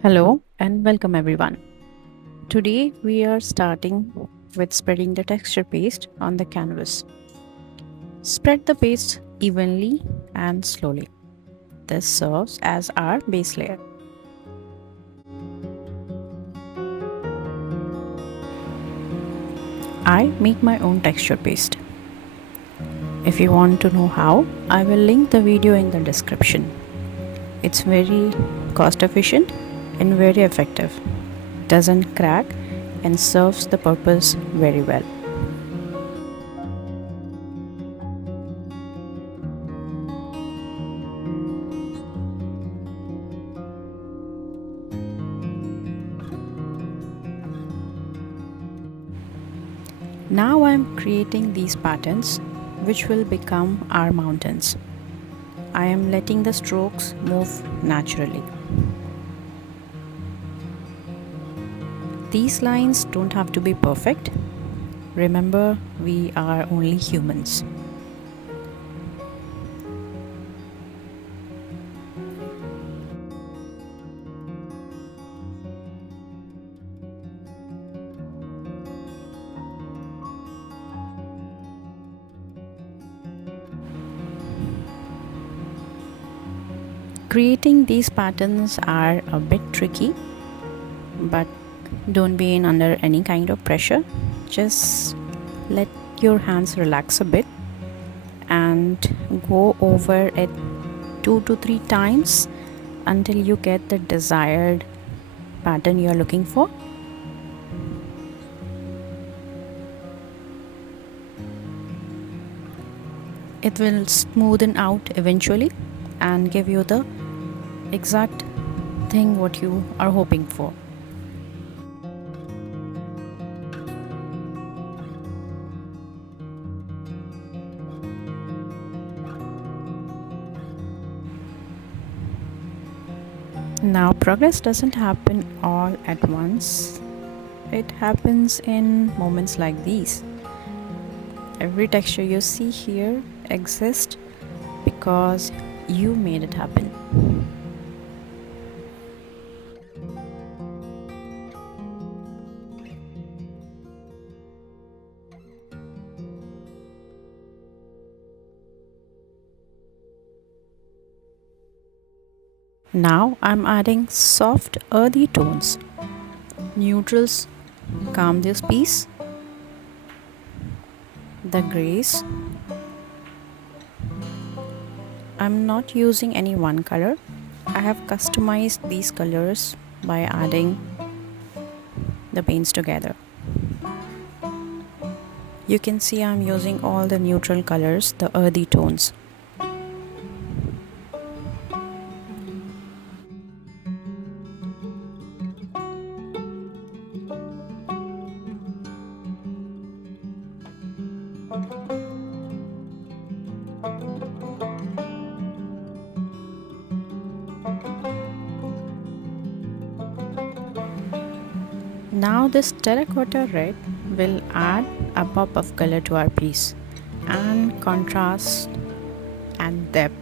Hello and welcome everyone. Today we are starting with spreading the texture paste on the canvas. Spread the paste evenly and slowly. This serves as our base layer. I make my own texture paste. If you want to know how, I will link the video in the description. It's very cost efficient and very effective. Doesn't crack and serves the purpose very well. Now I am creating these patterns which will become our mountains. I am letting the strokes move naturally. These lines don't have to be perfect. Remember, we are only humans. Creating these patterns are a bit tricky, but don't be in under any kind of pressure. Just let your hands relax a bit and go over it 2 to 3 times until you get the desired pattern you are looking for. It will smoothen out eventually and give you the exact thing what you are hoping for. Now, progress doesn't happen all at once. It happens in moments like these. Every texture you see here exists because you made it happen. Now I'm adding soft earthy tones. Neutrals calm this piece. The grays. I'm not using any one color. I have customized these colors by adding the paints together. You can see I'm using all the neutral colors, the earthy tones. Now this terracotta red will add a pop of color to our piece and contrast and depth.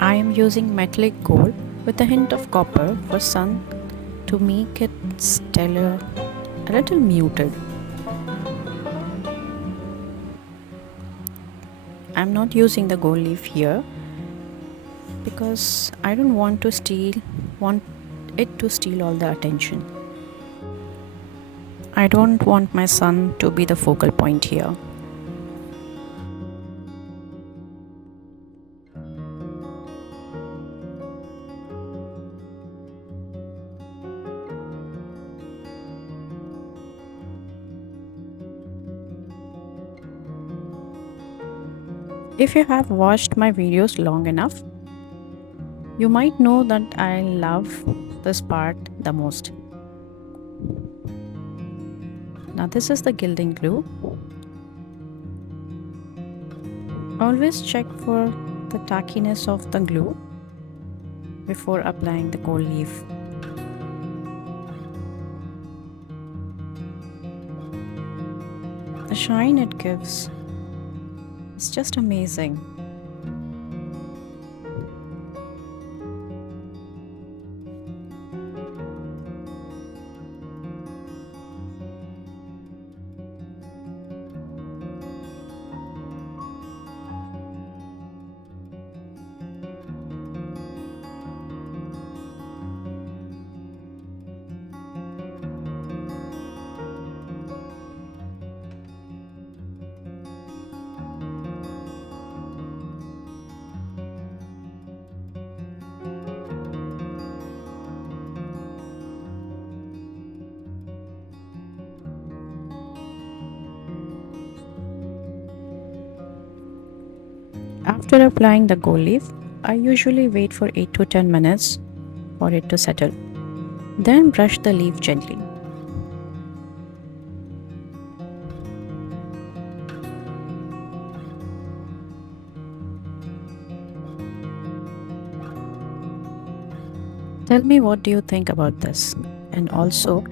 I am using metallic gold with a hint of copper for sun to make it stellar, a little muted. I'm not using the gold leaf here because I don't want it to steal all the attention. I don't want my son to be the focal point here. If you have watched my videos long enough, you might know that I love this part the most. Now this is the gilding glue. Always check for the tackiness of the glue before applying the gold leaf. The shine it gives is just amazing. After applying the gold leaf, I usually wait for 8 to 10 minutes for it to settle. Then brush the leaf gently. Tell me what do you think about this, and also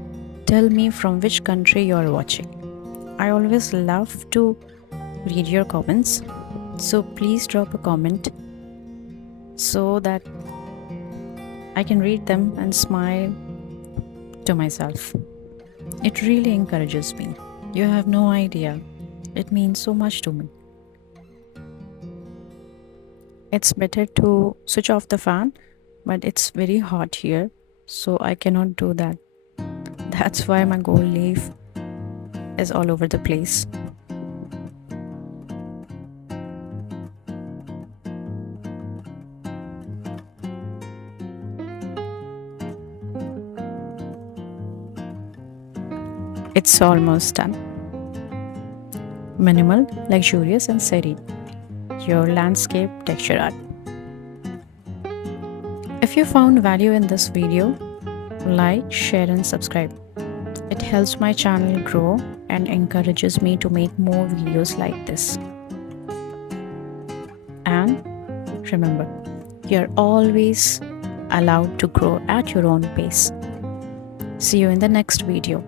tell me from which country you are watching. I always love to read your comments, so please drop a comment so that I can read them and smile to myself. It really encourages me. You have no idea. It means so much to me. It's better to switch off the fan, but it's very hot here, so I cannot do that. That's why my gold leaf is all over the place. It's almost done. Minimal, luxurious and serene. Your landscape texture art. If you found value in this video, like, share and subscribe. It helps my channel grow and encourages me to make more videos like this. And remember, you're always allowed to grow at your own pace. See you in the next video.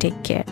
Take care.